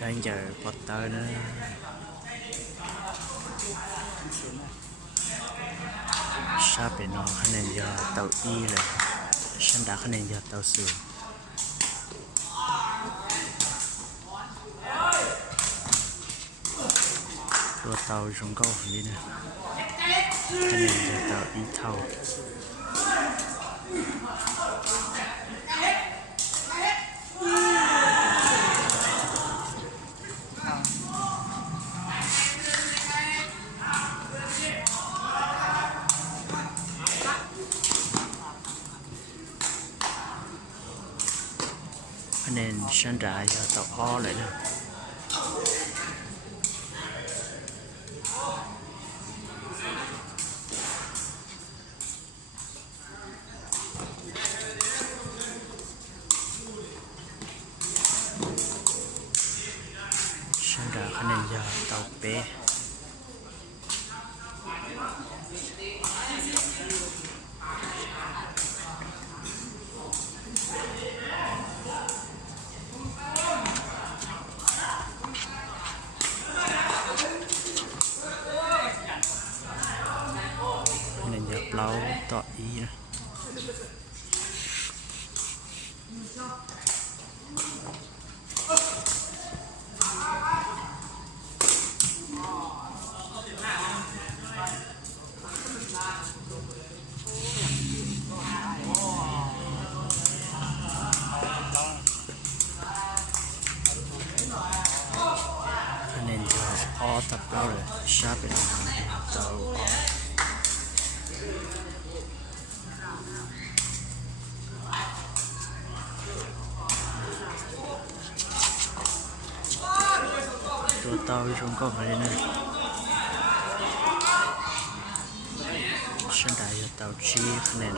sáng giờ Potter nữa sắp để nó khả năng giờ tàu y là sáng đã khả năng giờ tàu sườnตัวเตาชงก็นี่นะขนาดจะเตาอีเท่าคะแนนฉันได้จะเตาอ้อเลยนะฉันได้คะแนนยาเตาเป๊ะเราต่ออีนะคะแนนจะออตับเราเลยชาเป็นเตาตัวเตาชงก็มาเลยนะฉันได้เตาชี้คะแนน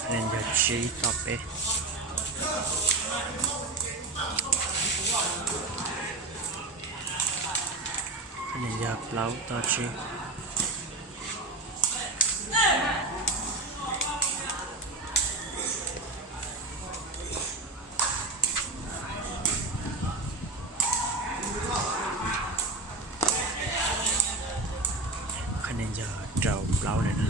คะแนนจะชี้ต่อไปคะแนนยาเปล่าต่อชี้คะแนนยาเจ้าเปล่าเลยนะ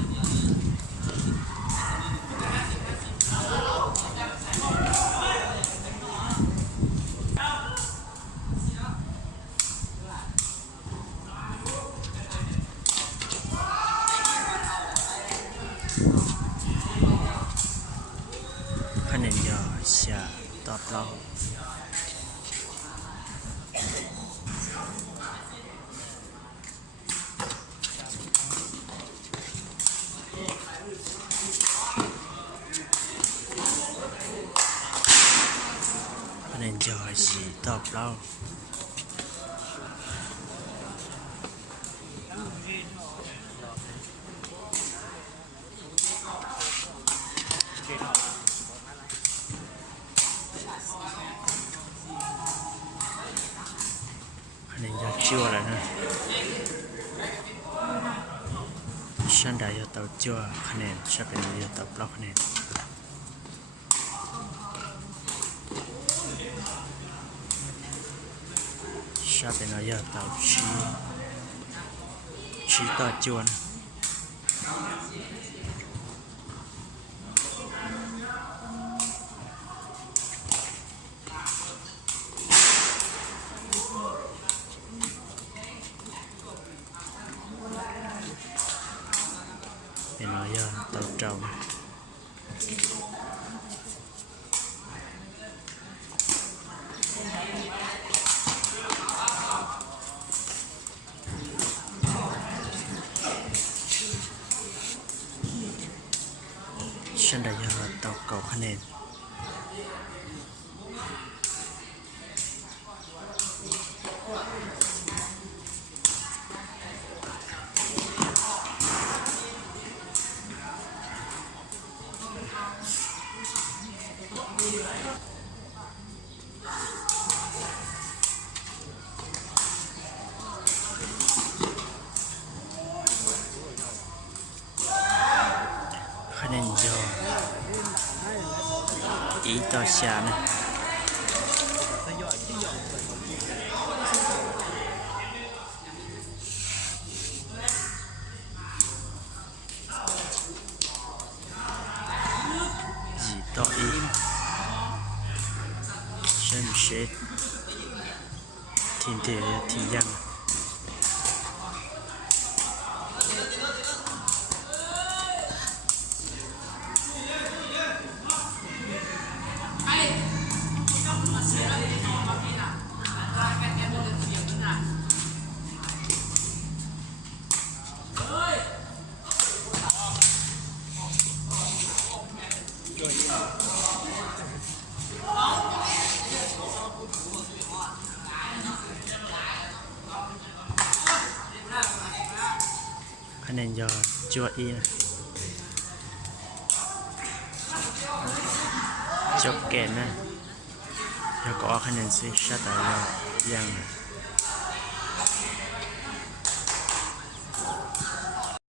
คะแนนยาเสียตอบเราคะแนนยาสีตอบเราคะแนนยาจั่วแล้วนะฉันได้ยาเตาจั่วคะแนนฉันเป็นยาเตาเปล่าคะแนนฉันเป็นยาเตาชี้ต่อจั่วนะเป็นยาเตาเจ้าฉันได้ยาเตาเก่าคะแนน ข อีต่อชานะจีต่ออีเช่นเชดทีมเดียทีมยังคะแนนยอจัวอีนะจบเกมนะแล้วก็คะแนนซิชาตายแล้วยัง